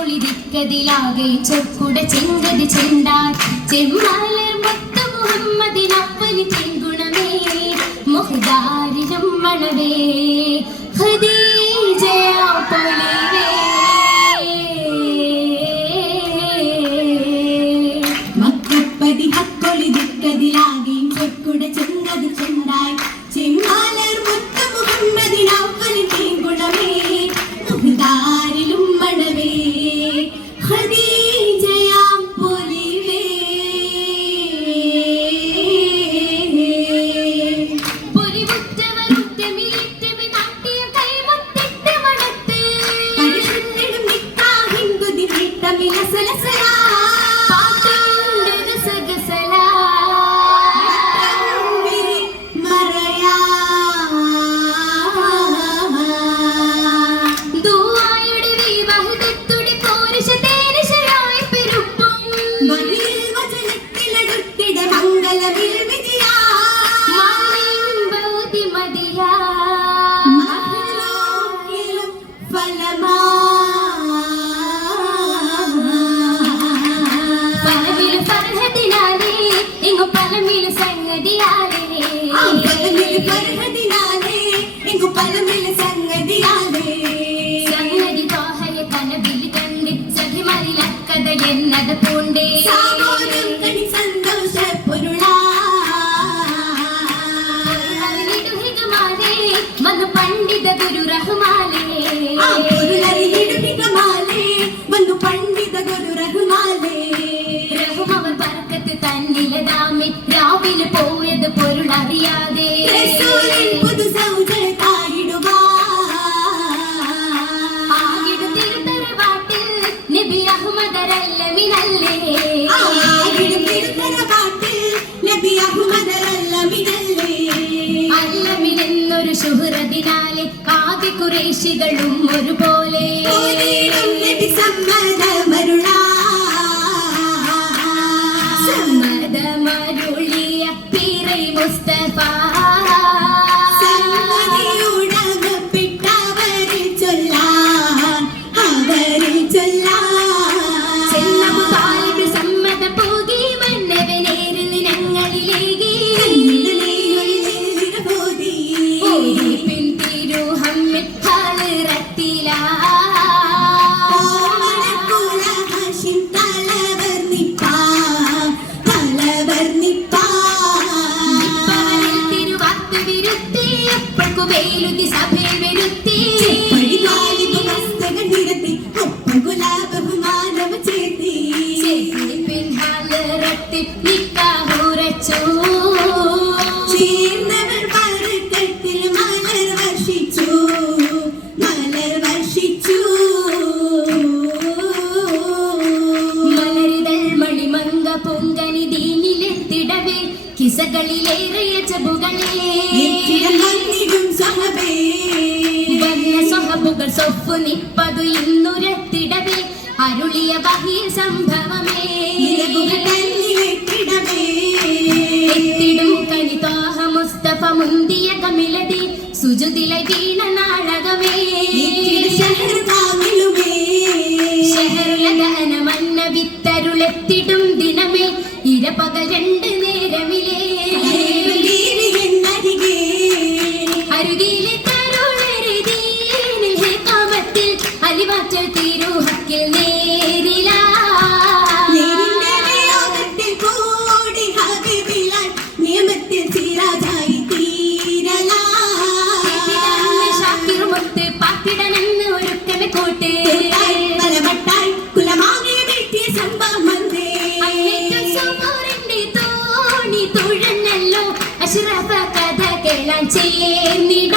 ഒളിതിക്കതിലാകെ ചൊക്കുട ചെങ്കത് ചെണ്ടാൽ ചെമ്മാലർ മുത്തു മുഹമ്മദിനപ്പന് ചെങ്കുണമേ മുഹദാരിനം മണവേ അല്ലമിലെന്നൊരു ശുഹ്രതിനാലെ കാതി കുറേശികളും ഒരുപോലെ സമ്മതമരുളിയ പീറൈ മുസ്തഫ വെയിലുതി സഭയെ വരുത്തി പൊങ്കനി ദീനിലെത്തിടവേ കിസകളിലേറിയ ചബുകളേ ഒപ്പു നിപ്പതു ഇന്നുരത്തിടവേ അരുളിയ ബഹിയ സംഭവമേ എത്തിടും കനിതാഹ മുസ്തഫ മുന്തിയ കമിലതി സുജുതിലെ വീണ നാടകമേ ശഹരുലത മന്ന വിത്തരുളെത്തിടും ദിനമേ ഇരപക രണ്ട് ചേർന്നിട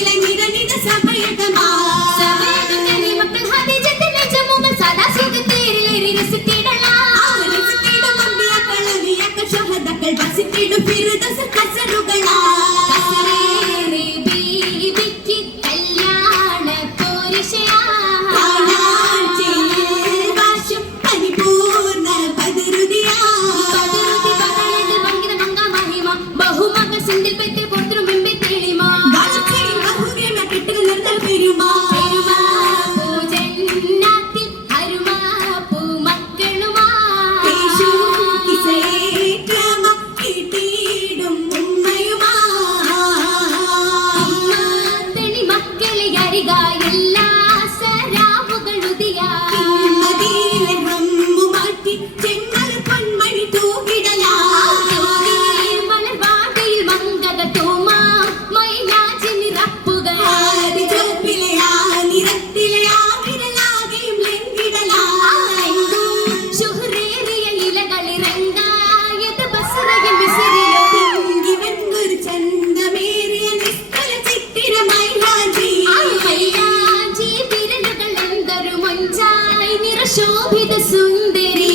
ശോഭിത സുന്ദരി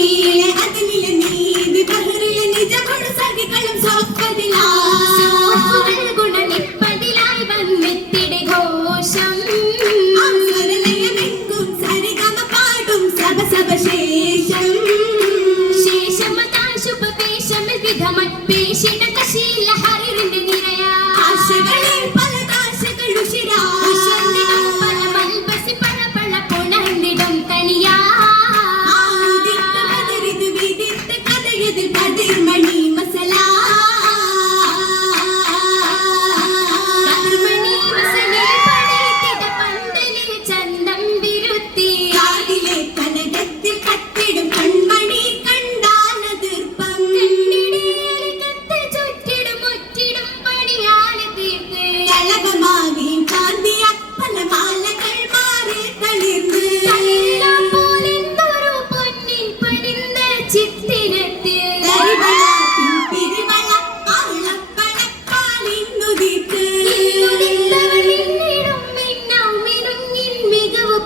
ശേഷം ശേഷം ശുഭപേശം വിധമത്പേശിന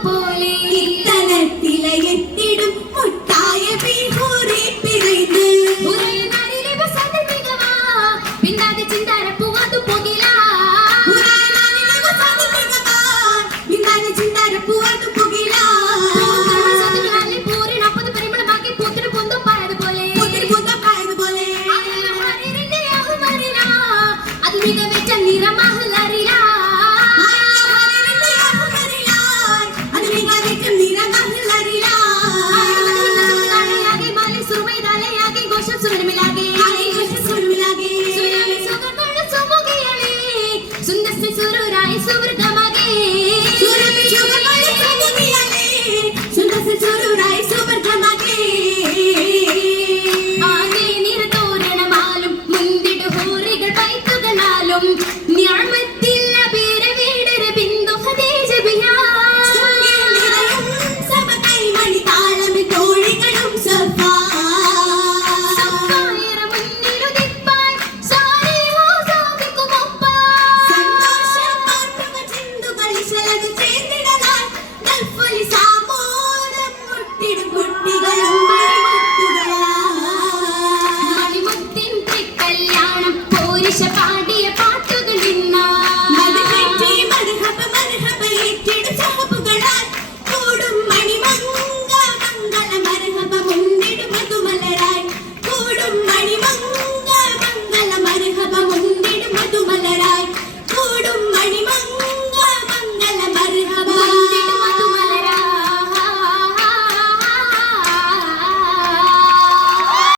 പോലെ ഇത്തരത്തിലയത്തി ഞാമത്തി